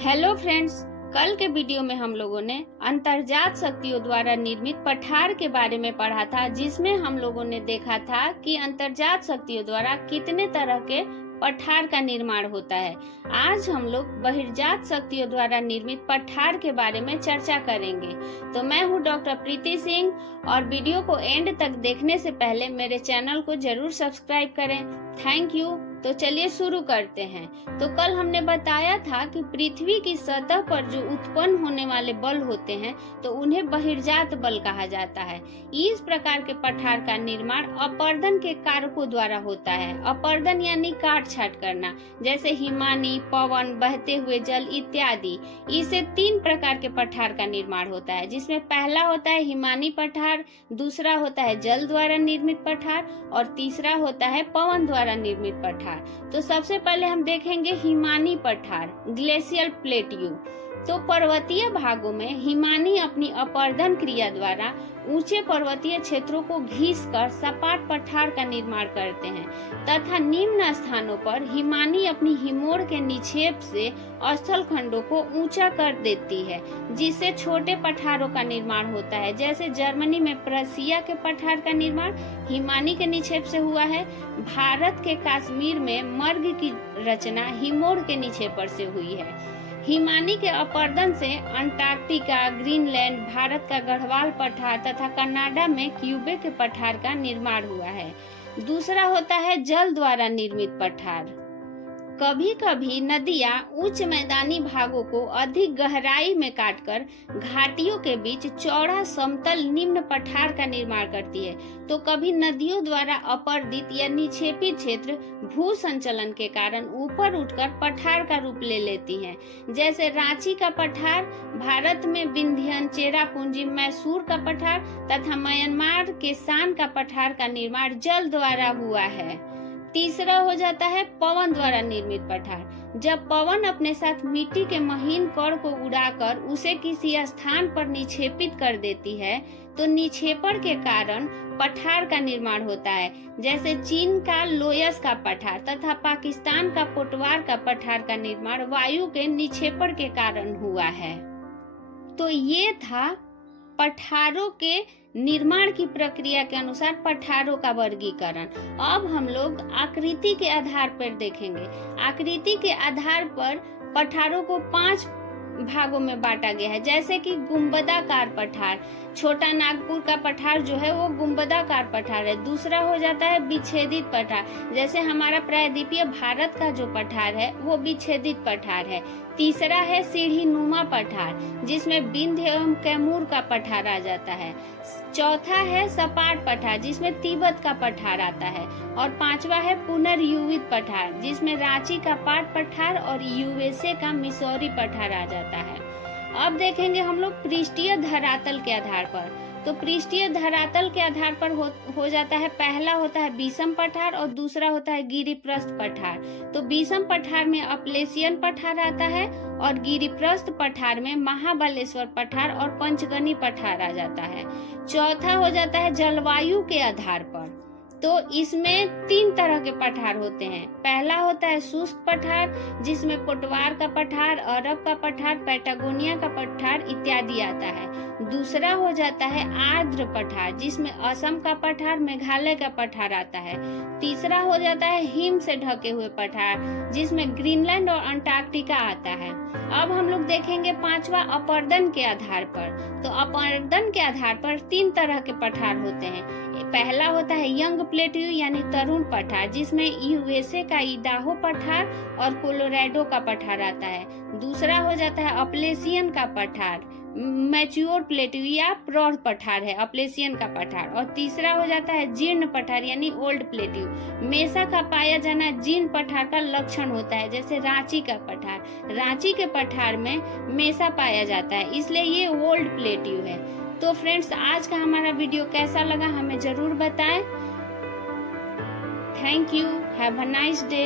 Hello friends, कल के video में हम लोगों ने अंतर्जात शक्तियों द्वारा निर्मित पठार के बारे में पढ़ा था, जिसमें हम लोगों ने देखा था कि अंतर्जात शक्तियों द्वारा कितने तरह के पठार का निर्माण होता है। आज हम लोग बहिर्जात शक्तियों द्वारा निर्मित पठार के बारे में चर्चा करेंगे। तो मैं हूँ डॉक्टर प्रीति सिंह, और वीडियो को एंड तक देखने से पहले मेरे चैनल को जरूर सब्सक्राइब करें। Thank you. तो चलिए शुरू करते हैं। तो कल हमने बताया था कि पृथ्वी की सतह पर जो उत्पन्न होने वाले बल होते हैं तो उन्हें बहिर्जात बल कहा जाता है। इस प्रकार के पठार का निर्माण अपर्दन के कारकों द्वारा होता है। अपर्दन यानी काट छाट करना, जैसे हिमानी, पवन, बहते हुए जल इत्यादि। इससे 3 प्रकार के पठार का निर्माण होता है, जिसमें पहला होता है हिमानी पठार, दूसरा होता है जल द्वारा निर्मित पठार और तीसरा होता है पवन द्वारा निर्मित पठार। तो सबसे पहले हम देखेंगे हिमानी पठार, ग्लेशियल प्लेट्यू। तो पर्वतीय भागों में हिमानी अपनी अपर्दन क्रिया द्वारा ऊंचे पर्वतीय क्षेत्रों को घिसकर सपाट पठार का निर्माण करते हैं, तथा निम्न स्थानों पर हिमानी अपनी हिमोड़ के निक्षेप से स्थल खंडों को ऊंचा कर देती है, जिससे छोटे पठारों का निर्माण होता है। जैसे जर्मनी में प्रसिया के पठार का निर्माण हिमानी के निक्षेप से हुआ है। भारत के कश्मीर में मर्ग की रचना हिमोड़ के निक्षेप पर से हुई है। हिमानी के अपर्दन से अंटार्कटिका, ग्रीनलैंड, भारत का गढ़वाल पठार तथा कनाडा में क्यूबेक के पठार का निर्माण हुआ है। दूसरा होता है जल द्वारा निर्मित पठार। कभी कभी नदियां उच्च मैदानी भागों को अधिक गहराई में काटकर घाटियों के बीच चौड़ा समतल निम्न पठार का निर्माण करती है। तो कभी नदियों द्वारा अपर्दित या निक्षेपित क्षेत्र भू संचलन के कारण ऊपर उठकर पठार का रूप ले लेती हैं। जैसे रांची का पठार, भारत में विंध्यन, चेरापूंजी, मैसूर का पठार तथा म्यांमार के शान का पठार का निर्माण जल द्वारा हुआ है। तीसरा हो जाता है पवन द्वारा निर्मित पठार। जब पवन अपने साथ मिट्टी के महीन कण को उड़ाकर उसे किसी स्थान पर निक्षेपित कर देती है, तो निक्षेपण के कारण पठार का निर्माण होता है। जैसे चीन का लोयस का पठार तथा पाकिस्तान का पोटवार का पठार का निर्माण वायु के निक्षेपण के कारण हुआ है। तो ये था पठारों के निर्माण की प्रक्रिया के अनुसार पठारों का वर्गीकरण। अब हम लोग आकृति के आधार पर देखेंगे। आकृति के आधार पर पठारों को 5 भागों में बांटा गया है। जैसे कि गुंबदाकार पठार, छोटा नागपुर का पठार जो है वो गुंबदाकार पठार है। दूसरा हो जाता है विच्छेदित पठार, जैसे हमारा प्रायद्वीपीय भारत का जो पठार है वो विच्छेदित पठार है। तीसरा है सीढ़ी नुमा पठार, जिसमें विंध्य एवं कैमूर का पठार आ जाता है। चौथा है सपाट पठार, जिसमें तिब्बत का पठार आता है। और 5वां है पुनर्युवित पठार, जिसमें रांची का पाट पठार और यूएसए का मिसौरी पठार आ जाता है। अब देखेंगे हम लोग पृष्ठीय धरातल के आधार पर। तो पृष्ठीय धरातल के आधार पर हो जाता है, पहला होता है विषम पठार और दूसरा होता है गिरिप्रस्थ पठार। तो विषम पठार में अपलेशियन पठार आता है और गिरिप्रस्थ पठार में महाबलेश्वर पठार और पंचगनी पठार आ जाता है। चौथा हो जाता है जलवायु के आधार पर। तो इसमें 3 तरह के पठार होते हैं। पहला होता है शुष्क पठार, जिसमें पोटवार का पठार, अरब का पठार, पैटागोनिया का पठार इत्यादि आता है। दूसरा हो जाता है आर्द्र पठार, जिसमें असम का पठार, मेघालय का पठार आता है। तीसरा हो जाता है हिम से ढके हुए पठार, जिसमें ग्रीनलैंड और अंटार्कटिका आता है। अब हम लोग देखेंगे 5वां अपर्दन के आधार पर। तो अपर्दन के आधार पर 3 तरह के पठार होते हैं। पहला होता है यंग प्लेट्यू यानी तरुण पठार, जिसमें यूएसए का इडाहो पठार और कोलोराडो का पठार आता है। दूसरा हो जाता है अपलेशियन का पठार, मैच्योर प्लेट्यू या प्रौढ़ पठार है अपलेशियन का पठार। और तीसरा हो जाता है जीर्ण पठार यानी ओल्ड प्लेट्यू। मेसा का पाया जाना जीर्ण पठार का लक्षण होता है। जैसे रांची का पठार, रांची के पठार में मेसा पाया जाता है, इसलिए ये ओल्ड प्लेट्यू है। तो फ्रेंड्स, आज का हमारा वीडियो कैसा लगा हमें जरूर बताएं। Thank you. Have a nice day.